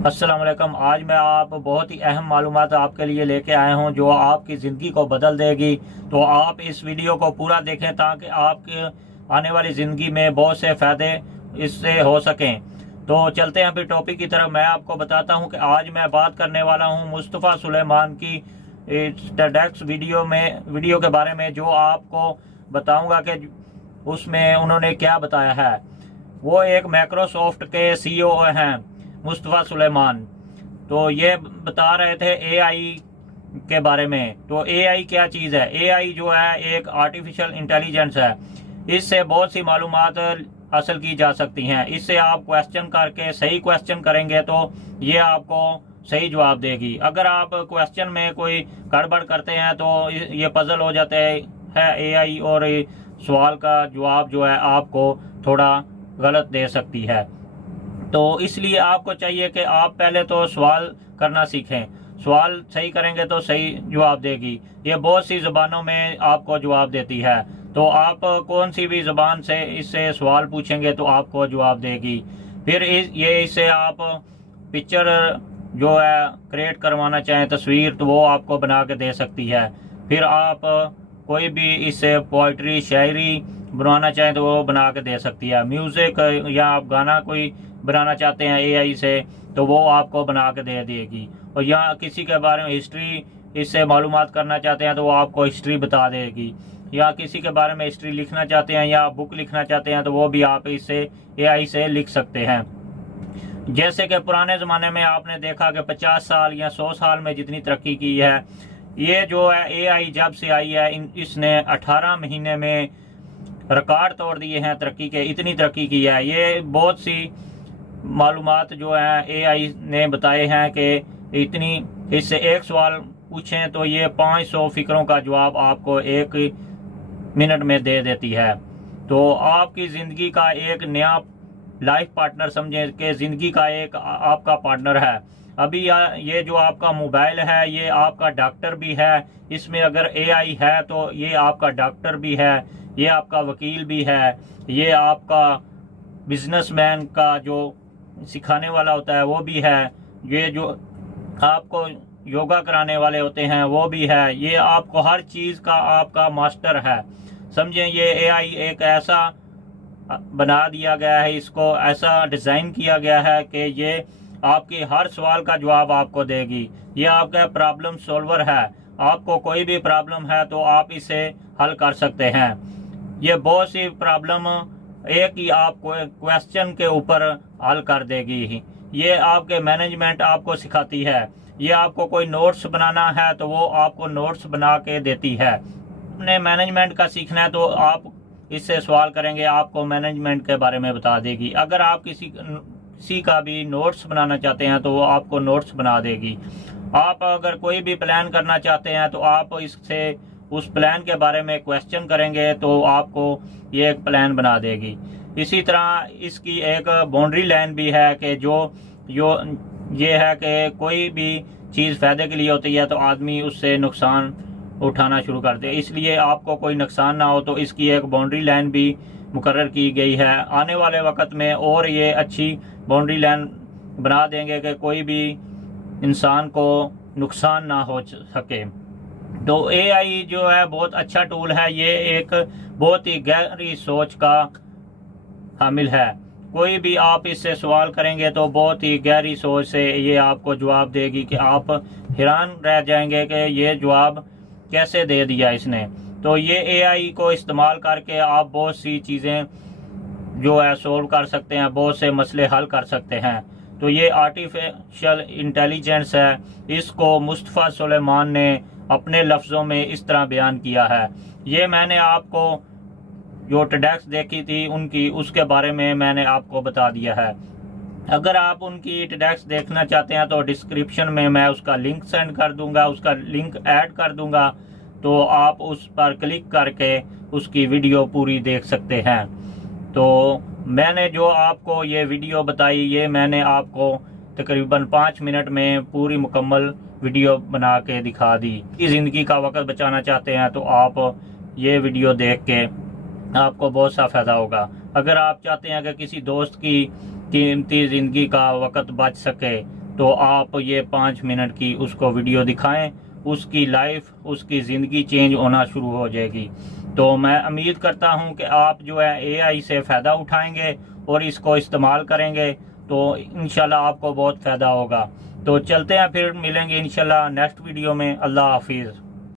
अस्सलाम वालेकुम। आज मैं आप बहुत ही अहम मालूमात आपके लिए लेके आया हूं जो आपकी ज़िंदगी को बदल देगी। तो आप इस वीडियो को पूरा देखें ताकि आपके आने वाली ज़िंदगी में बहुत से फ़ायदे इससे हो सकें। तो चलते हैं फिर टॉपिक की तरफ। मैं आपको बताता हूं कि आज मैं बात करने वाला हूं मुस्तफ़ा सुलेमान की TEDx वीडियो के बारे में, जो आपको बताऊंगा कि उसमें उन्होंने क्या बताया है। वो एक माइक्रोसॉफ्ट के CEO हैं, मुस्तफ़ा सुलेमान। तो ये बता रहे थे एआई के बारे में। तो एआई क्या चीज़ है? एआई जो है एक आर्टिफिशियल इंटेलिजेंस है। इससे बहुत सी मालूमात हासिल की जा सकती हैं। इससे आप क्वेश्चन करके सही क्वेश्चन करेंगे तो ये आपको सही जवाब देगी। अगर आप क्वेश्चन में कोई गड़बड़ करते हैं तो ये पजल हो जाते हैं एआई, और सवाल का जवाब जो है आपको थोड़ा गलत दे सकती है। तो इसलिए आपको चाहिए कि आप पहले तो सवाल करना सीखें। सवाल सही करेंगे तो सही जवाब देगी। ये बहुत सी ज़बानों में आपको जवाब देती है। तो आप कौन सी भी ज़बान से इससे सवाल पूछेंगे तो आपको जवाब देगी। फिर इससे आप पिक्चर जो है क्रिएट करवाना चाहें, तस्वीर, तो वो आपको बना के दे सकती है। फिर आप कोई भी इससे पोइट्री, शायरी बनवाना चाहें तो वो बना के दे सकती है। म्यूज़िक या आप गाना कोई बनाना चाहते हैं एआई से तो वो आपको बना के दे देगी। और या किसी के बारे में हिस्ट्री इससे मालूमात करना चाहते हैं तो वो आपको हिस्ट्री बता देगी। या किसी के बारे में हिस्ट्री लिखना चाहते हैं या बुक लिखना चाहते हैं तो वो भी आप इससे एआई से लिख सकते हैं। जैसे कि पुराने ज़माने में आपने देखा कि 50 साल या 100 साल में जितनी तरक्की की है, ये जो है एआई जब से आई है इसने 18 महीने में रिकॉर्ड तोड़ दिए हैं तरक्की के। इतनी तरक्की की है। ये बहुत सी मालूमात जो है एआई ने बताए हैं कि इतनी, इससे एक सवाल पूछें तो ये 500 फिक्रों का जवाब आपको 1 मिनट में दे देती है। तो आपकी ज़िंदगी का एक नया लाइफ पार्टनर समझें कि ज़िंदगी का एक आपका पार्टनर है। अभी ये जो आपका मोबाइल है ये आपका डॉक्टर भी है। इसमें अगर एआई है तो ये आपका डॉक्टर भी है, ये आपका वकील भी है, ये आपका बिजनेसमैन का जो सिखाने वाला होता है वो भी है, ये जो आपको योगा कराने वाले होते हैं वो भी है, ये आपको हर चीज़ का आपका मास्टर है। समझें, ये एआई एक ऐसा बना दिया गया है, इसको ऐसा डिज़ाइन किया गया है कि ये आपके हर सवाल का जवाब आपको देगी। ये आपका प्रॉब्लम सॉल्वर है। आपको कोई भी प्रॉब्लम है तो आप इसे हल कर सकते हैं। ये बहुत सी प्रॉब्लम एक ही आपको क्वेश्चन के ऊपर हल कर देगी। ये आपके मैनेजमेंट आपको सिखाती है। ये आपको कोई नोट्स बनाना है तो वो आपको नोट्स बना के देती है। अपने मैनेजमेंट का सीखना है तो आप इससे सवाल करेंगे, आपको मैनेजमेंट के बारे में बता देगी। अगर आप किसी का भी नोट्स बनाना चाहते हैं तो वो आपको नोट्स बना देगी। आप अगर कोई भी प्लान करना चाहते हैं तो आप इससे उस प्लान के बारे में क्वेश्चन करेंगे तो आपको ये एक प्लान बना देगी। इसी तरह इसकी एक बाउंड्री लाइन भी है कि जो ये है कि कोई भी चीज़ फ़ायदे के लिए होती है तो आदमी उससे नुकसान उठाना शुरू कर दे। इसलिए आपको कोई नुकसान ना हो तो इसकी एक बाउंड्री लाइन भी मुकर्रर की गई है। आने वाले वक्त में और ये अच्छी बाउंड्री लाइन बना देंगे कि कोई भी इंसान को नुकसान ना हो सके। तो एआई जो है बहुत अच्छा टूल है। ये एक बहुत ही गहरी सोच का हामिल है। कोई भी आप इससे सवाल करेंगे तो बहुत ही गहरी सोच से ये आपको जवाब देगी कि आप हैरान रह जाएंगे कि ये जवाब कैसे दे दिया इसने। तो ये एआई को इस्तेमाल करके आप बहुत सी चीज़ें जो है सोल्व कर सकते हैं, बहुत से मसले हल कर सकते हैं। तो ये आर्टिफिशियल इंटेलिजेंस है। इसको मुस्तफ़ा सुलेमान ने अपने लफ्ज़ों में इस तरह बयान किया है। ये मैंने आपको जो TEDx देखी थी उनकी, उसके बारे में मैंने आपको बता दिया है। अगर आप उनकी TEDx देखना चाहते हैं तो डिस्क्रिप्शन में मैं उसका लिंक सेंड कर दूंगा, उसका लिंक ऐड कर दूंगा। तो आप उस पर क्लिक करके उसकी वीडियो पूरी देख सकते हैं। तो मैंने जो आपको ये वीडियो बताई, ये मैंने आपको तकरीबन 5 मिनट में पूरी मुकम्मल वीडियो बना के दिखा दी। ज़िंदगी का वक्त बचाना चाहते हैं तो आप ये वीडियो देख के आपको बहुत सा फ़ायदा होगा। अगर आप चाहते हैं कि किसी दोस्त की कीमती ज़िंदगी का वक्त बच सके तो आप ये 5 मिनट की उसको वीडियो दिखाएं, उसकी लाइफ, उसकी ज़िंदगी चेंज होना शुरू हो जाएगी। तो मैं उम्मीद करता हूं कि आप जो है एआई से फ़ायदा उठाएंगे और इसको इस्तेमाल करेंगे तो इंशाल्लाह आपको बहुत फ़ायदा होगा। तो चलते हैं, फिर मिलेंगे इंशाल्लाह नेक्स्ट वीडियो में। अल्लाह हाफिज़।